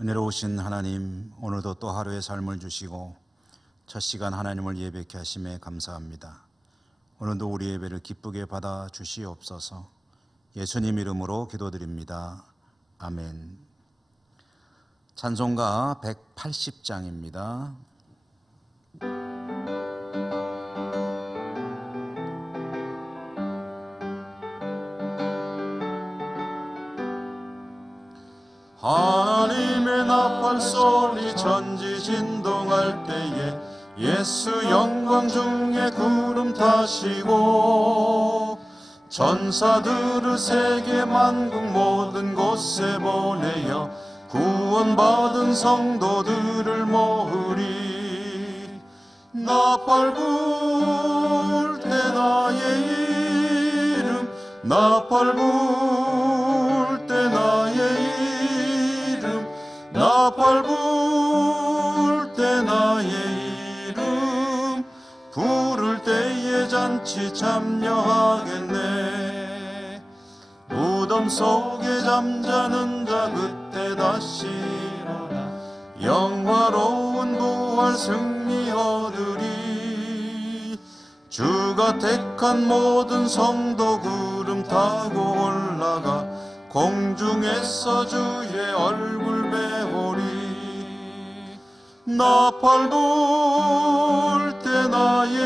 은혜로우신 하나님, 오늘도 또 하루의 삶을 주시고 첫 시간 하나님을 예배케 하심에 감사합니다. 오늘도 우리 예배를 기쁘게 받아 주시옵소서. 예수님 이름으로 기도드립니다. 아멘. 찬송가 180장입니다. 하나님의 나팔 소리 전지진동할 때에 예수 영광 중에 구름 타시고 천사들을 세계 만국 모든 곳에 보내어 구원받은 성도들을 모으리. 나팔 불 때 나의 이름, 나팔 불 때 나의 이름, 나팔 불 때 나의 이름, 부를 때에 잔치 참여하겠네. 무덤 속에 잠자는 자 그때 다시 일어나 영화로운 부활 승리 얻으리. 주가 택한 모든 성도 구름 타고 올라가 공중에서 주의 얼굴 배우리. 나팔 불 때 나의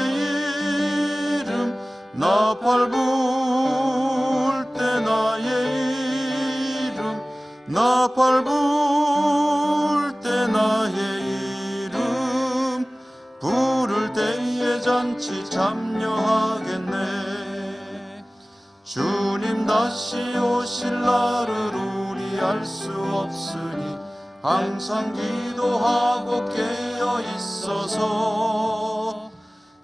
이름, 나팔 불 때 나의 이름, 나팔 불 때 나의 이름, 부를 때에 잔치 참여하겠네. 주님 다시 오실 날을 우리 알 수 없으니 항상 기도하고 깨어 있어서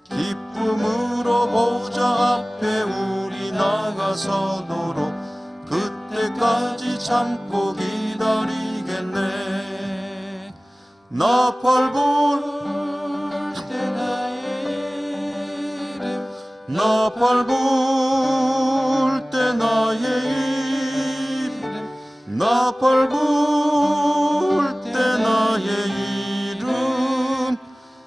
기쁨으로 보좌 앞에 우리 나가서도록 그때까지 참고 기다리겠네. 나팔 불 때 나의 이름, 나팔 불 때 나의 이름, 나팔 불 때 나의 이름,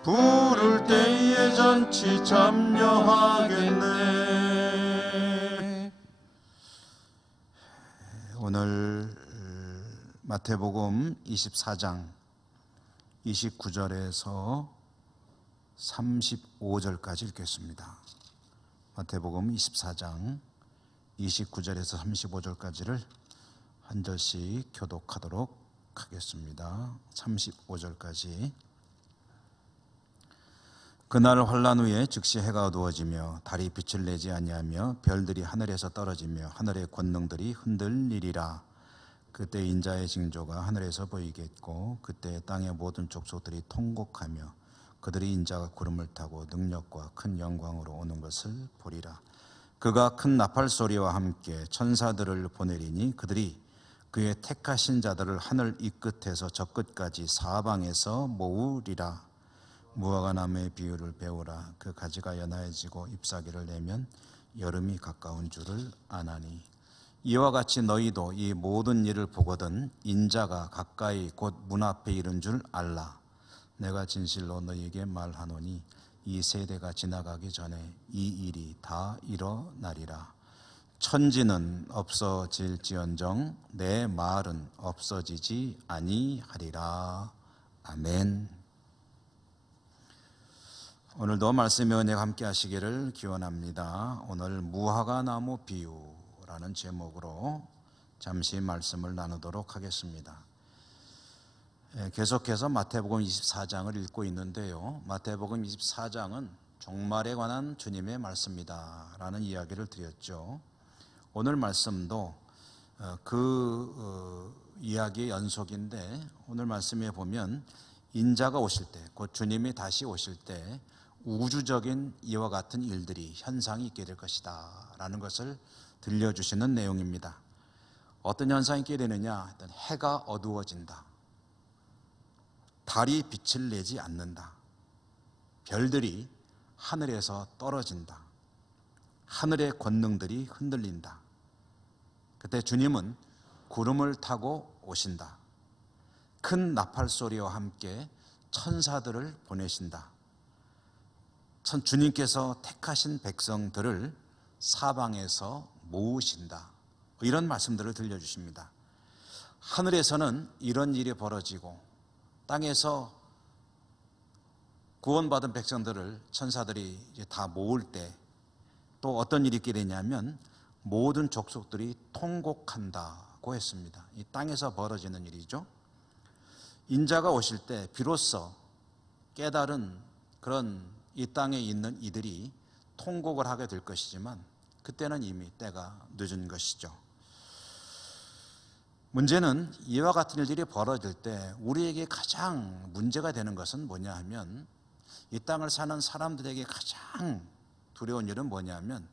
부를 때에 잔치 참여하겠네. 오늘 마태복음 24장 29절에서 35절까지 읽겠습니다. 마태복음 24장 29절에서 35절까지를 한 절씩 교독하도록 하겠습니다. 35절까지. 그날 환란 후에 즉시 해가 어두워지며 달이 빛을 내지 아니하며 별들이 하늘에서 떨어지며 하늘의 권능들이 흔들리리라. 그때 인자의 징조가 하늘에서 보이겠고 그때 땅의 모든 족속들이 통곡하며 그들이 인자가 구름을 타고 능력과 큰 영광으로 오는 것을 보리라. 그가 큰 나팔 소리와 함께 천사들을 보내리니 그들이 그의 택하신 자들을 하늘 이 끝에서 저 끝까지 사방에서 모으리라. 무화과 나무의 비유를 배우라. 그 가지가 연하여지고 잎사귀를 내면 여름이 가까운 줄을 아나니 이와 같이 너희도 이 모든 일을 보거든 인자가 가까이 곧 문 앞에 이른 줄 알라. 내가 진실로 너희에게 말하노니 이 세대가 지나가기 전에 이 일이 다 일어나리라. 천지는 없어질지언정 내 말은 없어지지 아니하리라. 아멘. 오늘도 말씀의 은혜가 함께 하시기를 기원합니다. 오늘 무화과 나무 비유라는 제목으로 잠시 말씀을 나누도록 하겠습니다. 계속해서 마태복음 24장을 읽고 있는데요, 마태복음 24장은 종말에 관한 주님의 말씀이다 라는 이야기를 드렸죠. 오늘 말씀도 그 이야기의 연속인데 오늘 말씀에 보면 인자가 오실 때, 곧 주님이 다시 오실 때 우주적인 이와 같은 일들이, 현상이 있게 될 것이다 라는 것을 들려주시는 내용입니다. 어떤 현상이 있게 되느냐, 해가 어두워진다, 달이 빛을 내지 않는다, 별들이 하늘에서 떨어진다, 하늘의 권능들이 흔들린다. 그때 주님은 구름을 타고 오신다. 큰 나팔 소리와 함께 천사들을 보내신다. 주님께서 택하신 백성들을 사방에서 모으신다. 이런 말씀들을 들려주십니다. 하늘에서는 이런 일이 벌어지고 땅에서 구원받은 백성들을 천사들이 이제 다 모을 때 또 어떤 일이 있게 되냐면 모든 족속들이 통곡한다고 했습니다. 이 땅에서 벌어지는 일이죠. 인자가 오실 때 비로소 깨달은 그런 이 땅에 있는 이들이 통곡을 하게 될 것이지만 그때는 이미 때가 늦은 것이죠. 문제는 이와 같은 일들이 벌어질 때 우리에게 가장 문제가 되는 것은 뭐냐 하면 이 땅을 사는 사람들에게 가장 두려운 일은 뭐냐면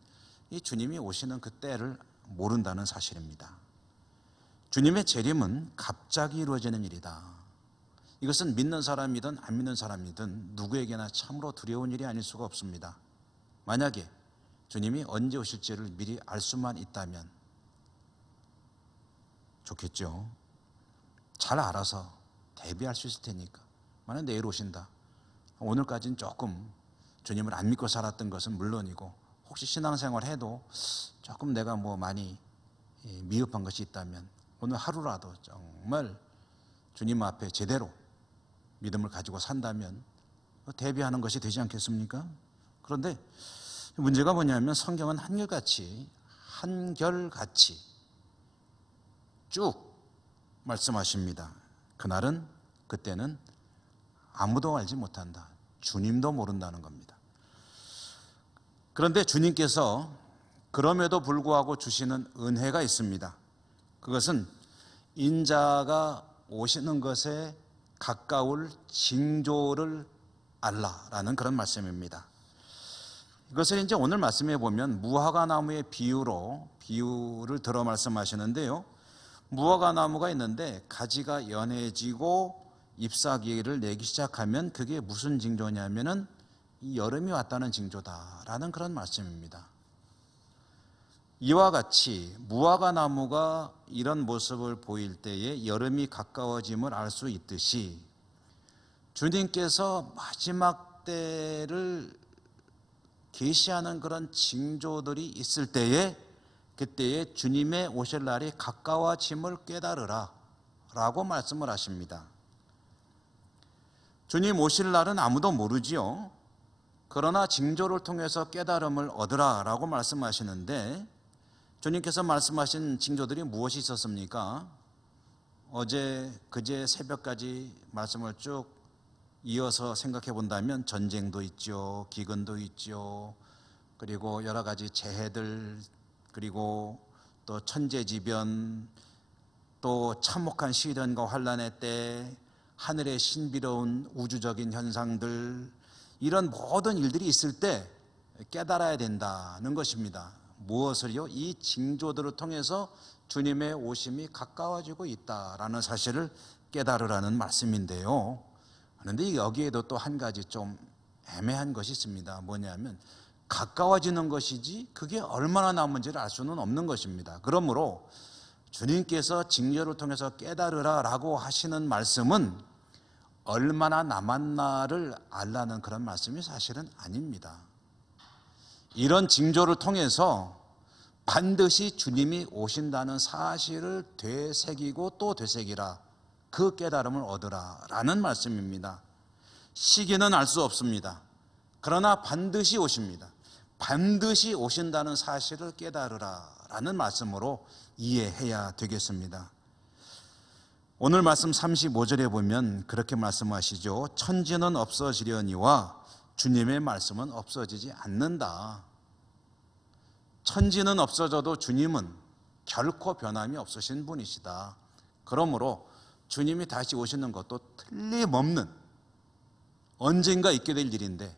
이 주님이 오시는 그 때를 모른다는 사실입니다. 주님의 재림은 갑자기 이루어지는 일이다. 이것은 믿는 사람이든 안 믿는 사람이든 누구에게나 참으로 두려운 일이 아닐 수가 없습니다. 만약에 주님이 언제 오실지를 미리 알 수만 있다면 좋겠죠. 잘 알아서 대비할 수 있을 테니까. 만약 내일 오신다. 오늘까지는 조금 주님을 안 믿고 살았던 것은 물론이고 혹시 신앙생활 해도 조금 내가 많이 미흡한 것이 있다면 오늘 하루라도 정말 주님 앞에 제대로 믿음을 가지고 산다면 대비하는 것이 되지 않겠습니까? 그런데 문제가 뭐냐면 성경은 한결같이 쭉 말씀하십니다. 그때는 아무도 알지 못한다. 주님도 모른다는 겁니다. 그런데 주님께서 그럼에도 불구하고 주시는 은혜가 있습니다. 그것은 인자가 오시는 것에 가까울 징조를 알라라는 그런 말씀입니다. 이것을 이제 오늘 말씀해 보면 무화과 나무의 비유를 들어 말씀하시는데요. 무화과 나무가 있는데 가지가 연해지고 잎사귀를 내기 시작하면 그게 무슨 징조냐면은 이 여름이 왔다는 징조다라는 그런 말씀입니다. 이와 같이 무화과 나무가 이런 모습을 보일 때에 여름이 가까워짐을 알 수 있듯이 주님께서 마지막 때를 계시하는 그런 징조들이 있을 때에 그때에 주님의 오실 날이 가까워짐을 깨달으라 라고 말씀을 하십니다. 주님 오실 날은 아무도 모르지요. 그러나 징조를 통해서 깨달음을 얻으라 라고 말씀하시는데 주님께서 말씀하신 징조들이 무엇이 있었습니까? 그제 새벽까지 말씀을 쭉 이어서 생각해 본다면 전쟁도 있죠. 기근도 있죠. 그리고 여러 가지 재해들, 그리고 또 천재지변, 또 참혹한 시련과 환난의 때, 하늘의 신비로운 우주적인 현상들, 이런 모든 일들이 있을 때 깨달아야 된다는 것입니다. 무엇을요? 이 징조들을 통해서 주님의 오심이 가까워지고 있다라는 사실을 깨달으라는 말씀인데요. 그런데 여기에도 또 한 가지 좀 애매한 것이 있습니다. 뭐냐면 가까워지는 것이지 그게 얼마나 남은지를 알 수는 없는 것입니다. 그러므로 주님께서 징조를 통해서 깨달으라라고 하시는 말씀은 얼마나 남았나를 알라는 그런 말씀이 사실은 아닙니다. 이런 징조를 통해서 반드시 주님이 오신다는 사실을 되새기고 또 되새기라, 그 깨달음을 얻으라라는 말씀입니다. 시기는 알 수 없습니다. 그러나 반드시 오십니다. 반드시 오신다는 사실을 깨달으라라는 말씀으로 이해해야 되겠습니다. 오늘 말씀 35절에 보면 그렇게 말씀하시죠. 천지는 없어지려니와 주님의 말씀은 없어지지 않는다. 천지는 없어져도 주님은 결코 변함이 없으신 분이시다. 그러므로 주님이 다시 오시는 것도 틀림없는 언젠가 있게 될 일인데,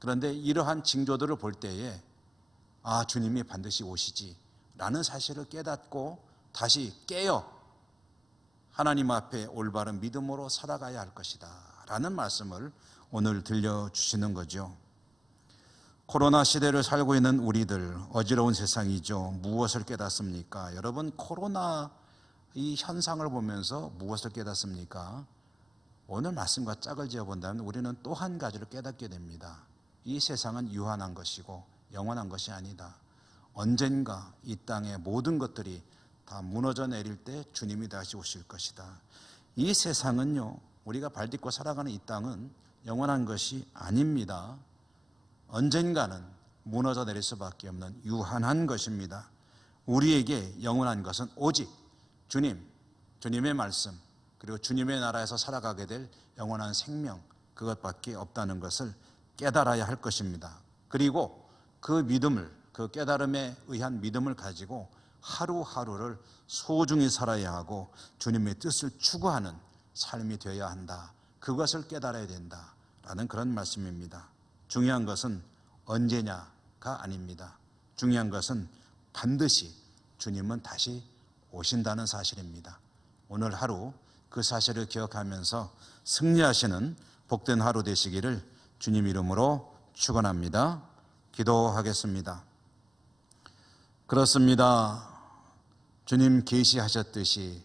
그런데 이러한 징조들을 볼 때에 주님이 반드시 오시지 라는 사실을 깨닫고 다시 깨어 하나님 앞에 올바른 믿음으로 살아가야 할 것이다 라는 말씀을 오늘 들려주시는 거죠. 코로나 시대를 살고 있는 우리들, 어지러운 세상이죠. 무엇을 깨닫습니까? 여러분, 코로나 이 현상을 보면서 무엇을 깨닫습니까? 오늘 말씀과 짝을 지어본다면 우리는 또 한 가지를 깨닫게 됩니다. 이 세상은 유한한 것이고 영원한 것이 아니다. 언젠가 이 땅의 모든 것들이 다 무너져 내릴 때 주님이 다시 오실 것이다. 이 세상은요, 우리가 발 딛고 살아가는 이 땅은 영원한 것이 아닙니다. 언젠가는 무너져 내릴 수밖에 없는 유한한 것입니다. 우리에게 영원한 것은 오직 주님의 말씀, 그리고 주님의 나라에서 살아가게 될 영원한 생명, 그것밖에 없다는 것을 깨달아야 할 것입니다. 그리고 그 믿음을, 그 깨달음에 의한 믿음을 가지고 하루하루를 소중히 살아야 하고 주님의 뜻을 추구하는 삶이 되어야 한다. 그것을 깨달아야 된다라는 그런 말씀입니다. 중요한 것은 언제냐가 아닙니다. 중요한 것은 반드시 주님은 다시 오신다는 사실입니다. 오늘 하루 그 사실을 기억하면서 승리하시는 복된 하루 되시기를 주님 이름으로 축원합니다. 기도하겠습니다. 그렇습니다. 주님 계시하셨듯이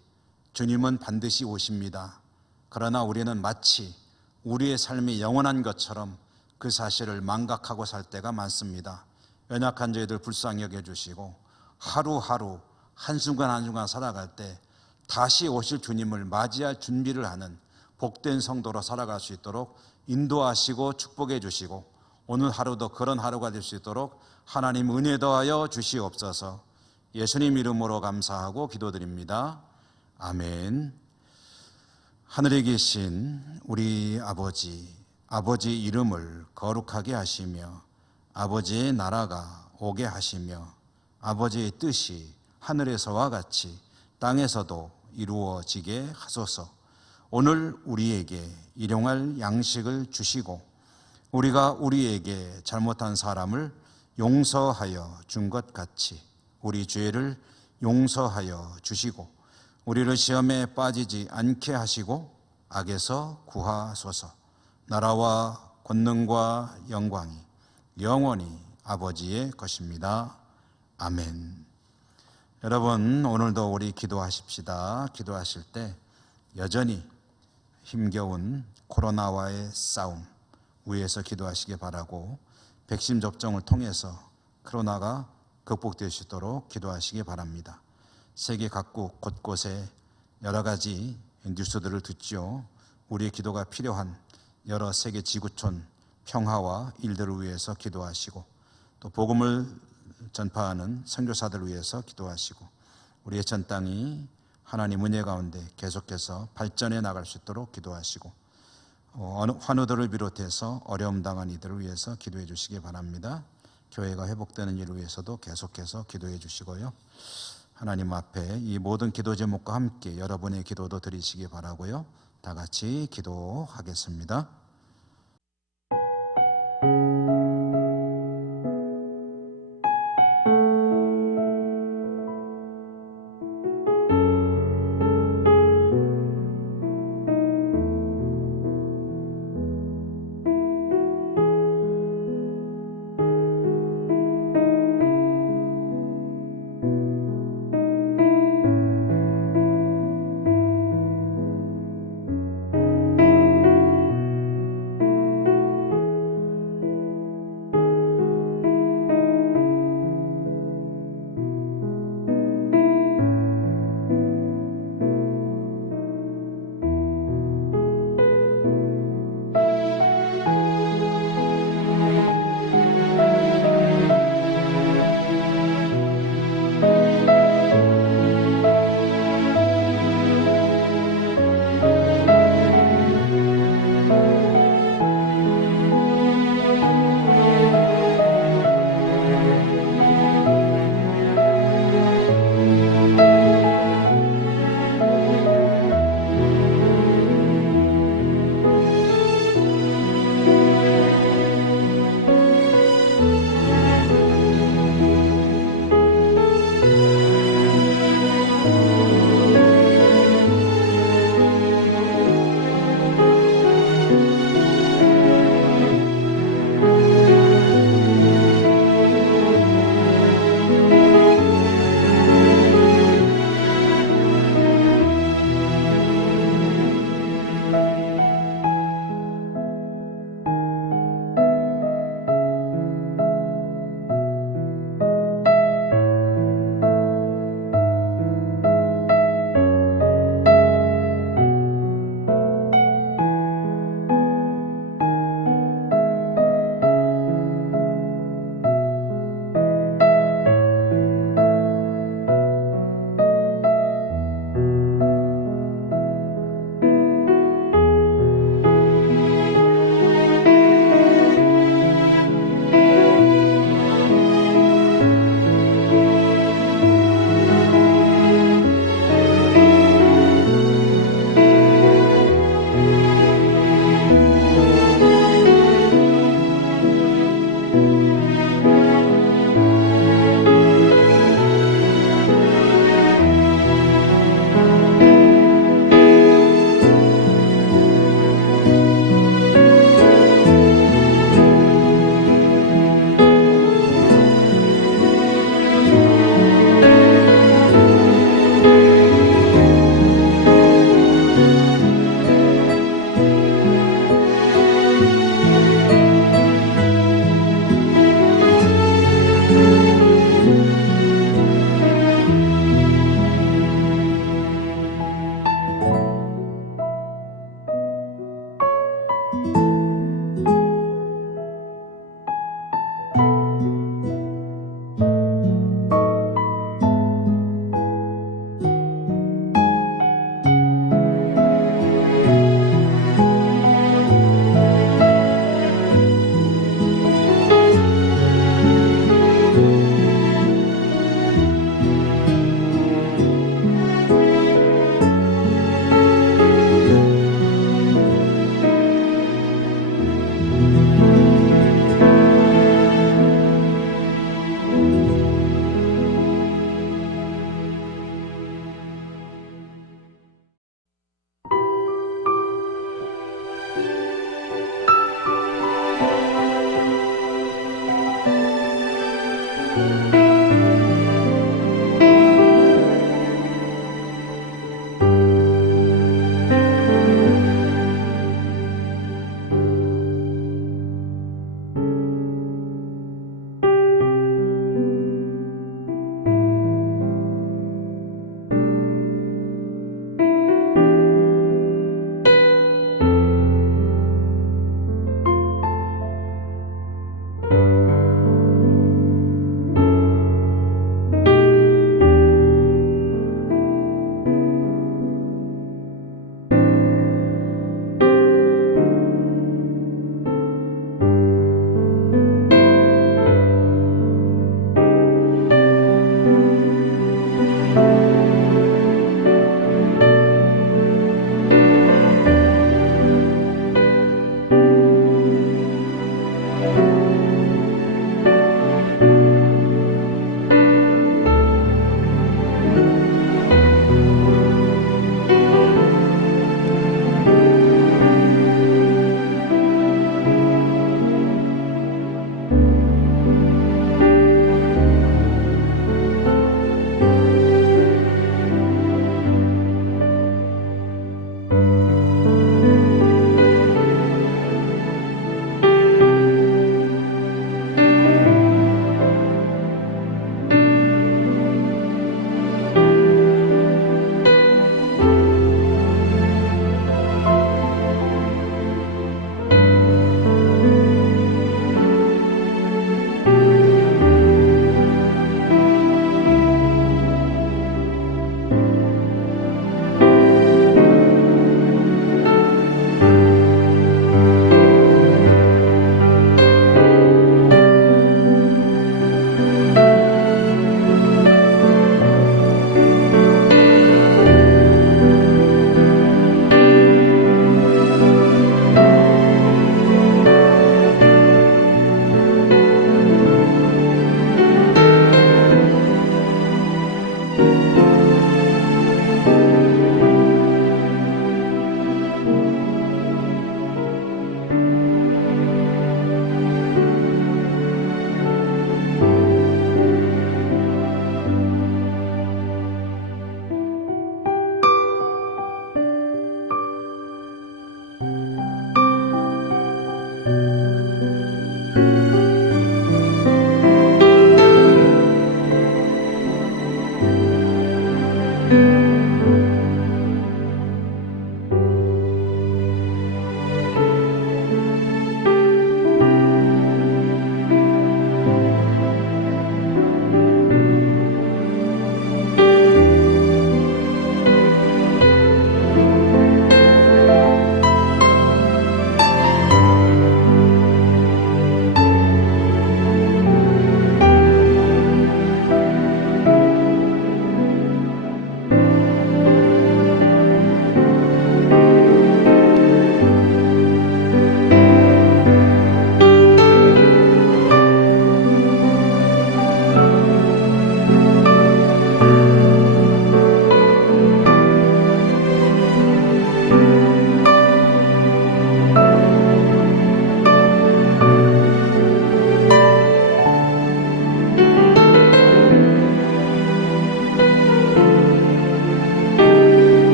주님은 반드시 오십니다. 그러나 우리는 마치 우리의 삶이 영원한 것처럼 그 사실을 망각하고 살 때가 많습니다. 연약한 저희들 불쌍히 여겨주시고 하루하루 한순간 한순간 살아갈 때 다시 오실 주님을 맞이할 준비를 하는 복된 성도로 살아갈 수 있도록 인도하시고 축복해 주시고 오늘 하루도 그런 하루가 될 수 있도록 하나님 은혜 더하여 주시옵소서. 예수님 이름으로 감사하고 기도드립니다. 아멘. 하늘에 계신 우리 아버지 이름을 거룩하게 하시며 아버지의 나라가 오게 하시며 아버지의 뜻이 하늘에서와 같이 땅에서도 이루어지게 하소서. 오늘 우리에게 일용할 양식을 주시고 우리가 우리에게 잘못한 사람을 용서하여 준 것 같이 우리 죄를 용서하여 주시고 우리를 시험에 빠지지 않게 하시고 악에서 구하소서. 나라와 권능과 영광이 영원히 아버지의 것입니다. 아멘. 여러분, 오늘도 우리 기도하십시다. 기도하실 때 여전히 힘겨운 코로나와의 싸움 위에서 기도하시기 바라고 백신 접종을 통해서 코로나가 극복될 수 있도록 기도하시기 바랍니다. 세계 각국 곳곳에 여러 가지 뉴스들을 듣죠. 우리의 기도가 필요한 여러 세계 지구촌 평화와 일들을 위해서 기도하시고 또 복음을 전파하는 선교사들을 위해서 기도하시고 우리의 전 땅이 하나님 은혜 가운데 계속해서 발전해 나갈 수 있도록 기도하시고 환우들을 비롯해서 어려움 당한 이들을 위해서 기도해 주시기 바랍니다. 교회가 회복되는 일을 위해서도 계속해서 기도해 주시고요. 하나님 앞에 이 모든 기도 제목과 함께 여러분의 기도도 드리시기 바라고요. 다 같이 기도하겠습니다.